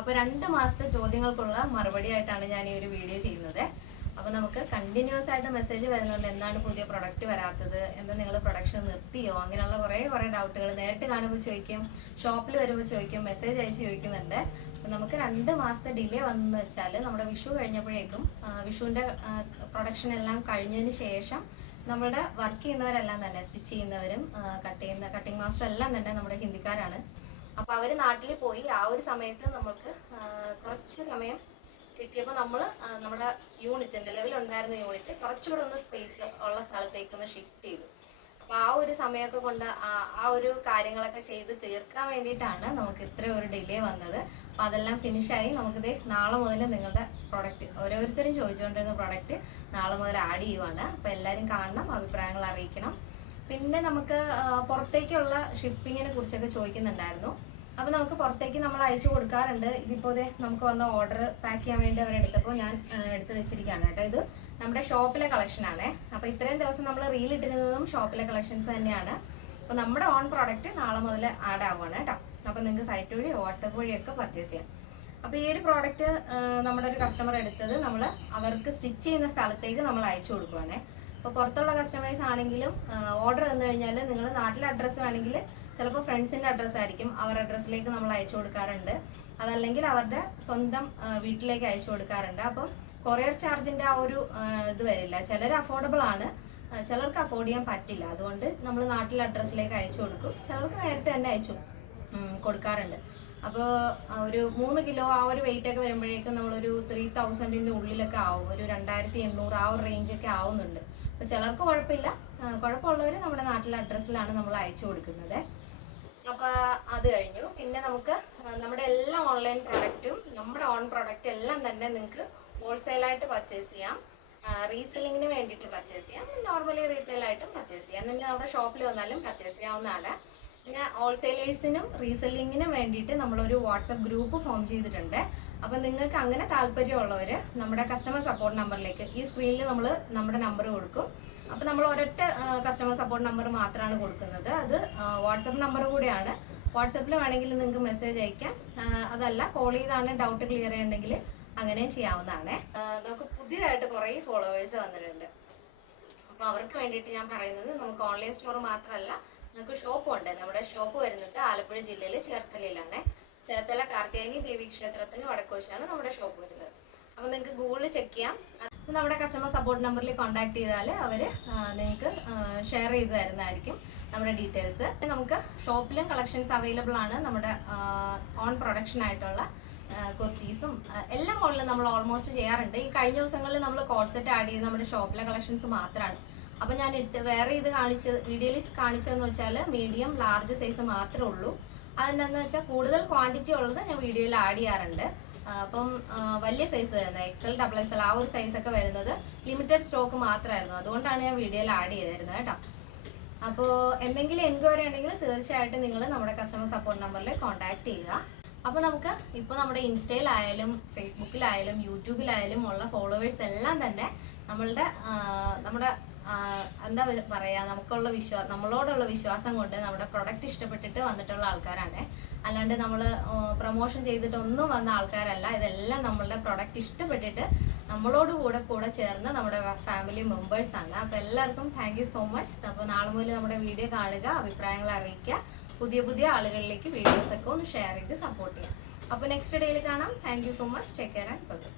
അപ്പോൾ 2 മാസത്തെ ചോദ്യങ്ങൾക്കുള്ള മറുപടി ആയിട്ടാണ് ഞാൻ ഈ ഒരു വീഡിയോ ചെയ്യുന്നത്. അപ്പോൾ നമുക്ക് കണ്ടിന്യൂസ് ആയിട്ട് മെസ്സേജ് വരുന്നുണ്ട്, എന്താണ് പുതിയ പ്രൊഡക്റ്റ് വരാത്തത്, എന്താ നിങ്ങൾ പ്രൊഡക്ഷൻ നിർത്തിയോ, അങ്ങനെയുള്ള കുറേ ഡൗട്ടുകൾ നേരിട്ട് കാണുമ്പോൾ ചോദിക്കും, ഷോപ്പിൽ വരുമ്പോൾ ചോദിക്കും, മെസ്സേജ് അയച്ച് ചോദിക്കുന്നുണ്ട്. അപ്പോൾ നമുക്ക് 2 മാസത്തെ ഡിലേ വന്നെന്ന് വെച്ചാൽ നമ്മുടെ വിഷു കഴിഞ്ഞപ്പോഴേക്കും വിഷുവിൻ്റെ പ്രൊഡക്ഷൻ എല്ലാം കഴിഞ്ഞതിന് ശേഷം നമ്മുടെ വർക്ക് ചെയ്യുന്നവരെല്ലാം തന്നെ, സ്റ്റിച്ച് ചെയ്യുന്നവരും കട്ടിങ് മാസ്റ്റർ എല്ലാം തന്നെ നമ്മുടെ ഹിന്ദിക്കാരാണ്. അപ്പോൾ അവർ നാട്ടിൽ പോയി. ആ ഒരു സമയത്ത് നമുക്ക് കുറച്ച് സമയം കിട്ടിയപ്പോൾ നമ്മൾ നമ്മുടെ യൂണിറ്റ്, നിലവിലുണ്ടായിരുന്ന യൂണിറ്റ് കുറച്ചുകൂടെ ഒന്ന് സ്പേസ് ഉള്ള സ്ഥലത്തേക്ക് ഒന്ന് ഷിഫ്റ്റ് ചെയ്തു. അപ്പോൾ ആ ഒരു സമയമൊക്കെ കൊണ്ട് ആ ഒരു കാര്യങ്ങളൊക്കെ ചെയ്ത് തീർക്കാൻ വേണ്ടിയിട്ടാണ് നമുക്ക് ഇത്ര ഒരു ഡിലേ വന്നത്. അപ്പോൾ അതെല്ലാം ഫിനിഷായി. നമുക്കിത് നാളെ മുതൽ നിങ്ങളുടെ പ്രൊഡക്റ്റ്, ഓരോരുത്തരും ചോദിച്ചുകൊണ്ടിരുന്ന പ്രൊഡക്റ്റ് നാളെ മുതൽ ആഡ് ചെയ്യുവാണ്. അപ്പോൾ എല്ലാവരും കാണണം, അഭിപ്രായങ്ങൾ അറിയിക്കണം. പിന്നെ നമുക്ക് പുറത്തേക്കുള്ള ഷിപ്പിങ്ങിനെ കുറിച്ചൊക്കെ ചോദിക്കുന്നുണ്ടായിരുന്നു. അപ്പോൾ നമുക്ക് പുറത്തേക്ക് നമ്മൾ അയച്ചു കൊടുക്കാറുണ്ട്. ഇതിപ്പോൾ നമുക്ക് വന്ന ഓർഡർ പാക്ക് ചെയ്യാൻ വേണ്ടി അവരെടുത്തപ്പോൾ ഞാൻ എടുത്ത് വെച്ചിരിക്കുകയാണ് കേട്ടോ. ഇത് നമ്മുടെ ഷോപ്പിലെ കളക്ഷനാണ്. അപ്പോൾ ഇത്രയും ദിവസം നമ്മൾ റീൽ ഇട്ടിരുന്നതും ഷോപ്പിലെ കളക്ഷൻസ് തന്നെയാണ്. അപ്പോൾ നമ്മുടെ ഓൺ പ്രോഡക്റ്റ് നാളെ മുതൽ ആഡ് ആവുകയാണ് കേട്ടോ. അപ്പോൾ നിങ്ങൾക്ക് സൈറ്റ് വഴി വാട്സപ്പ് വഴിയൊക്കെ പർച്ചേസ് ചെയ്യാം. അപ്പോൾ ഈ ഒരു പ്രോഡക്റ്റ് നമ്മുടെ ഒരു കസ്റ്റമർ എടുത്തത് നമ്മൾ അവർക്ക് സ്റ്റിച്ച് ചെയ്യുന്ന സ്ഥലത്തേക്ക് നമ്മൾ അയച്ചു കൊടുക്കുവാണ്. അപ്പോൾ പുറത്തുള്ള കസ്റ്റമേഴ്സ് ആണെങ്കിലും ഓർഡർ തന്നു കഴിഞ്ഞാൽ നിങ്ങൾ നാട്ടിലെ അഡ്രസ്സ് വേണമെങ്കിൽ ചിലപ്പോൾ ഫ്രണ്ട്സിൻ്റെ അഡ്രസ്സായിരിക്കും, അവരുടെ അഡ്രസ്സിലേക്ക് നമ്മൾ അയച്ചു കൊടുക്കാറുണ്ട്. അതല്ലെങ്കിൽ അവരുടെ സ്വന്തം വീട്ടിലേക്ക് അയച്ചു കൊടുക്കാറുണ്ട്. അപ്പം കൊറിയർ ചാർജിൻ്റെ ആ ഒരു ഇത് വരില്ല. ചിലർ അഫോർഡബിൾ ആണ്, ചിലർക്ക് അഫോർഡ് ചെയ്യാൻ പറ്റില്ല. അതുകൊണ്ട് നമ്മൾ നാട്ടിലെ അഡ്രസ്സിലേക്ക് അയച്ചു കൊടുക്കും. ചിലർക്ക് നേരിട്ട് തന്നെ അയച്ചു കൊടുക്കാറുണ്ട്. അപ്പോൾ ഒരു 3 കിലോ ആ ഒരു വെയിറ്റ് ഒക്കെ വരുമ്പോഴേക്കും നമ്മളൊരു 3000-ൻ്റെ ഉള്ളിലൊക്കെ ആവും. ഒരു 2800 ആ ഒരു റേഞ്ചൊക്കെ ആവുന്നുണ്ട്. അപ്പോൾ ചിലർക്ക് കുഴപ്പമില്ല. കുഴപ്പമുള്ളവർ നമ്മുടെ നാട്ടിലെ അഡ്രസ്സിലാണ് നമ്മൾ അയച്ചു കൊടുക്കുന്നത്. അപ്പോൾ അത് കഴിഞ്ഞു. പിന്നെ നമുക്ക് നമ്മുടെ എല്ലാ ഓൺലൈൻ പ്രൊഡക്റ്റും നമ്മുടെ ഓൺ പ്രൊഡക്റ്റ് എല്ലാം തന്നെ നിങ്ങൾക്ക് ഹോൾസെയിലായിട്ട് പർച്ചേസ് ചെയ്യാം, റീസെല്ലിങ്ങിന് വേണ്ടിയിട്ട് പർച്ചേസ് ചെയ്യാം, നോർമലി റീറ്റെയിലായിട്ടും പർച്ചേസ് ചെയ്യാം. നിങ്ങൾ നമ്മുടെ ഷോപ്പിൽ വന്നാലും പർച്ചേസ് ചെയ്യാവുന്നതാണ്. പിന്നെ ഹോൾസെയിലേഴ്സിനും റീസെല്ലിങ്ങിനും വേണ്ടിയിട്ട് നമ്മളൊരു വാട്സപ്പ് ഗ്രൂപ്പ് ഫോം ചെയ്തിട്ടുണ്ട്. അപ്പം നിങ്ങൾക്ക് അങ്ങനെ താല്പര്യമുള്ളവർ നമ്മുടെ കസ്റ്റമർ സപ്പോർട്ട് നമ്പറിലേക്ക്, ഈ സ്ക്രീനിൽ നമ്മൾ നമ്മുടെ നമ്പർ കൊടുക്കും. അപ്പോൾ നമ്മൾ ഒരൊറ്റ കസ്റ്റമർ സപ്പോർട്ട് നമ്പർ മാത്രമാണ് കൊടുക്കുന്നത്. അത് വാട്സപ്പ് നമ്പർ കൂടെയാണ്. വാട്സപ്പിൽ വേണമെങ്കിൽ നിങ്ങൾക്ക് മെസ്സേജ് അയക്കാം, അതല്ല കോൾ ചെയ്താണ് ഡൗട്ട് ക്ലിയർ ചെയ്യണമെങ്കിൽ അങ്ങനെയും ചെയ്യാവുന്നതാണ്. നമുക്ക് പുതിയതായിട്ട് കുറേ ഫോളോവേഴ്സ് വന്നിട്ടുണ്ട്. അപ്പോൾ അവർക്ക് വേണ്ടിയിട്ട് ഞാൻ പറയുന്നത്, നമുക്ക് ഓൺലൈൻ സ്റ്റോർ മാത്രമല്ല, നമുക്ക് ഷോപ്പുണ്ട്. നമ്മുടെ ഷോപ്പ് വരുന്നത് ആലപ്പുഴ ജില്ലയിൽ ചേർത്തലയിലാണ്. ചേർത്തല കാർത്തിയാനി ദേവി ക്ഷേത്രത്തിന് വടക്കുവശമാണ് നമ്മുടെ ഷോപ്പ് വരുന്നത്. അപ്പോൾ നിങ്ങൾക്ക് ഗൂഗിളിൽ ചെക്ക് ചെയ്യാം. നമ്മുടെ കസ്റ്റമർ സപ്പോർട്ട് നമ്പറിൽ കോൺടാക്ട് ചെയ്താൽ അവർ നിങ്ങൾക്ക് ഷെയർ ചെയ്ത് തരുന്നതായിരിക്കും നമ്മുടെ ഡീറ്റെയിൽസ്. നമുക്ക് ഷോപ്പിലും കളക്ഷൻസ് അവൈലബിൾ ആണ്. നമ്മുടെ ഓൺ പ്രൊഡക്ഷൻ ആയിട്ടുള്ള കുർത്തീസും എല്ലാ മോഡലും നമ്മൾ ഓൾമോസ്റ്റ് ചെയ്യാറുണ്ട്. ഈ കഴിഞ്ഞ ദിവസങ്ങളിൽ നമ്മൾ കോഡ് സെറ്റ് ആഡ് ചെയ്ത് നമ്മുടെ ഷോപ്പിലെ കളക്ഷൻസ് മാത്രമാണ്. അപ്പോൾ ഞാൻ വേറെ ഇത് വീഡിയോയിൽ കാണിച്ചതെന്ന് വെച്ചാൽ മീഡിയം ലാർജ് സൈസ് മാത്രമേ ഉള്ളൂ. അതെന്താണെന്ന് വെച്ചാൽ കൂടുതൽ ക്വാണ്ടിറ്റി ഉള്ളത് ഞാൻ വീഡിയോയിൽ ആഡ് ചെയ്യാറുണ്ട്. അപ്പം വലിയ സൈസ് വരുന്നത് XL, XXL ആ ഒരു സൈസൊക്കെ വരുന്നത് ലിമിറ്റഡ് സ്റ്റോക്ക് മാത്രമായിരുന്നു. അതുകൊണ്ടാണ് ഞാൻ വീഡിയോയിൽ ആഡ് ചെയ്തിരുന്നത് കേട്ടോ. അപ്പോൾ എന്തെങ്കിലും എൻക്വയറി ഉണ്ടെങ്കിൽ തീർച്ചയായിട്ടും നിങ്ങൾ നമ്മുടെ കസ്റ്റമർ സപ്പോർട്ട് നമ്പറിൽ കോൺടാക്ട് ചെയ്യുക. അപ്പോൾ നമുക്ക് ഇപ്പോൾ നമ്മുടെ ഇൻസ്റ്റയിലായാലും ഫേസ്ബുക്കിലായാലും യൂട്യൂബിലായാലും ഉള്ള ഫോളോവേഴ്സ് എല്ലാം തന്നെ നമ്മുടെ എന്താ പറയുക, നമ്മളോടുള്ള വിശ്വാസം കൊണ്ട് നമ്മുടെ പ്രൊഡക്റ്റ് ഇഷ്ടപ്പെട്ടിട്ട് വന്നിട്ടുള്ള ആൾക്കാരാണ്. അല്ലാണ്ട് നമ്മൾ പ്രൊമോഷൻ ചെയ്തിട്ടൊന്നും വന്ന ആൾക്കാരല്ല. ഇതെല്ലാം നമ്മളുടെ പ്രൊഡക്റ്റ് ഇഷ്ടപ്പെട്ടിട്ട് നമ്മളോട് കൂടെ ചേർന്ന് നമ്മുടെ ഫാമിലി മെമ്പേഴ്സാണ്. അപ്പോൾ എല്ലാവർക്കും താങ്ക് യു സോ മച്ച്. അപ്പോൾ നാളെ മുതൽ നമ്മുടെ വീഡിയോ കാണുക, അഭിപ്രായങ്ങൾ അറിയിക്കുക, പുതിയ ആളുകളിലേക്ക് വീഡിയോസൊക്കെ ഒന്ന് ഷെയർ ചെയ്ത് സപ്പോർട്ട് ചെയ്യാം. അപ്പോൾ നെക്സ്റ്റ് ഡേയിൽ കാണാം. Thank you so much. Take care and by.